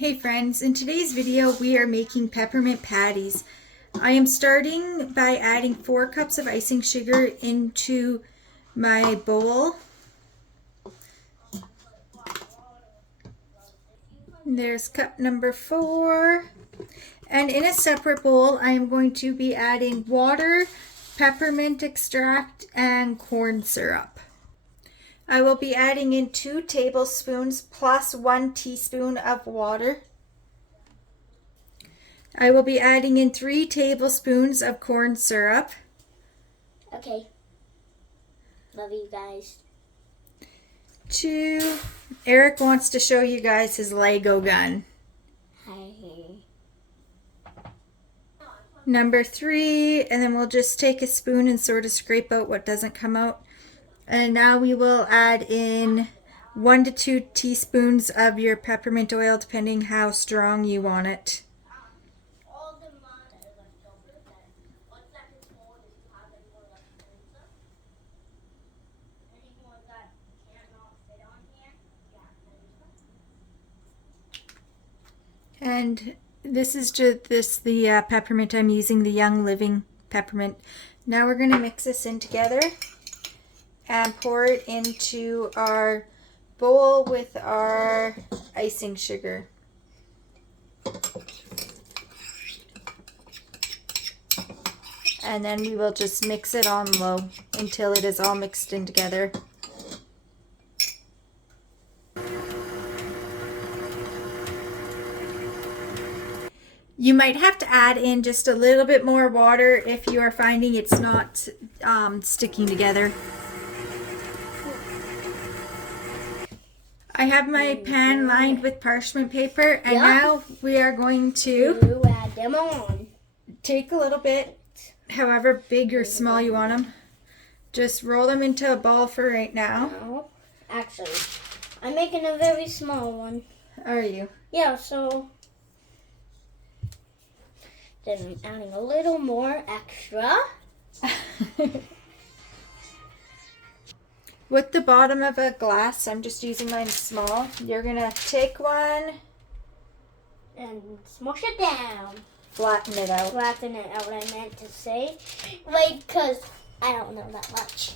Hey friends, in today's video we are making peppermint patties. I am starting by adding 4 cups of icing sugar into my bowl. There's cup number 4. And in a separate bowl I am going to be adding water, peppermint extract, and corn syrup. I will be adding in 2 tablespoons plus 1 teaspoon of water. I will be adding in 3 tablespoons of corn syrup. Okay. Love you guys. 2. Eric wants to show you guys his Lego gun. Hi. Number 3, and then we'll just take a spoon and sort of scrape out what doesn't come out. And now we will add in 1 to 2 teaspoons of your peppermint oil, depending how strong you want it. And this is just the peppermint I'm using, the Young Living peppermint. Now we're going to mix this in together and pour it into our bowl with our icing sugar. And then we will just mix it on low until it is all mixed in together. You might have to add in just a little bit more water if you are finding it's not sticking together. I have my pan lined with parchment paper, and now we are going to add them on. Take a little bit, however big or small you want them. Just roll them into a ball for right now. No, actually, I'm making a very small one. Are you? Yeah, so then I'm adding a little more extra. With the bottom of a glass, I'm just using mine small. You're gonna take one And smush it down. Flatten it out. Flatten it out, I meant to say. Like, because I don't know that much.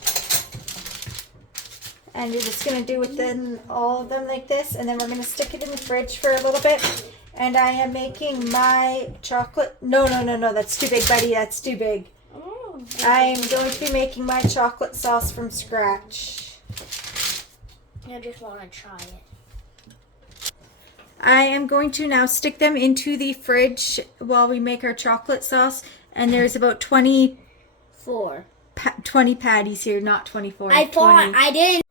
And you're just going to do with them, all of them like this. And then we're going to stick it in the fridge for a little bit. And I am making my chocolate. No, that's too big, buddy. That's too big. Oh, I'm going to be making my chocolate sauce from scratch. I just want to try it. I am going to now stick them into the fridge while we make our chocolate sauce. And there's about 20 patties here, not 24. I thought 20. I didn't.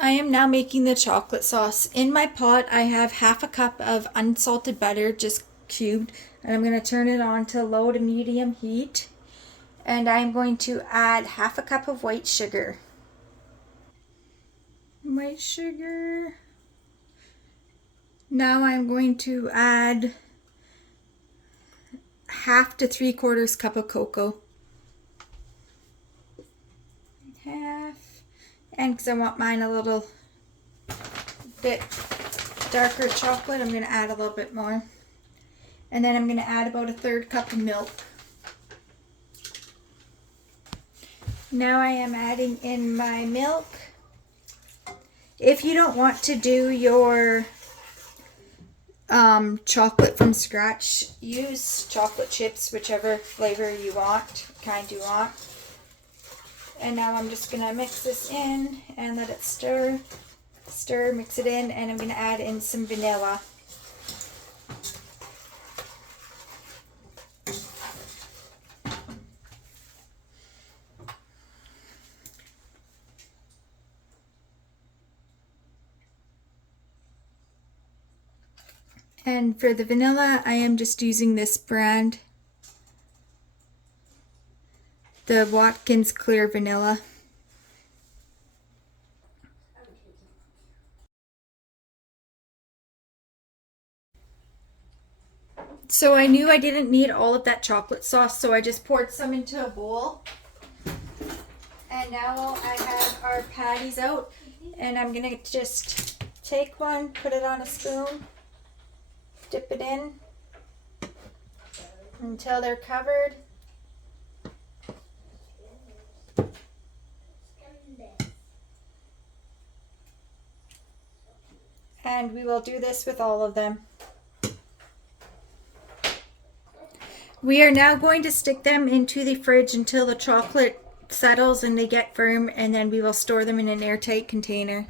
I am now making the chocolate sauce. In my pot, I have half a cup of unsalted butter, just cubed. And I'm going to turn it on to low to medium heat. And I'm going to add half a cup of white sugar. White sugar. Now I'm going to add half to 3/4 cup of cocoa. Half. And because I want mine a little bit darker chocolate, I'm going to add a little bit more. And then I'm going to add about a 1/3 cup of milk. Now I am adding in my milk. If you don't want to do your chocolate from scratch, use chocolate chips, whichever flavor you want, kind you want. And now I'm just going to mix this in and let it stir, mix it in, and I'm going to add in some vanilla. And for the vanilla, I am just using this brand, the Watkins Clear Vanilla. So I knew I didn't need all of that chocolate sauce, so I just poured some into a bowl. And now I have our patties out, and I'm gonna just Take one, put it on a spoon, dip it in until they're covered. And we will do this with all of them. We are now going to stick them into the fridge until the chocolate settles and they get firm, and then we will store them in an airtight container.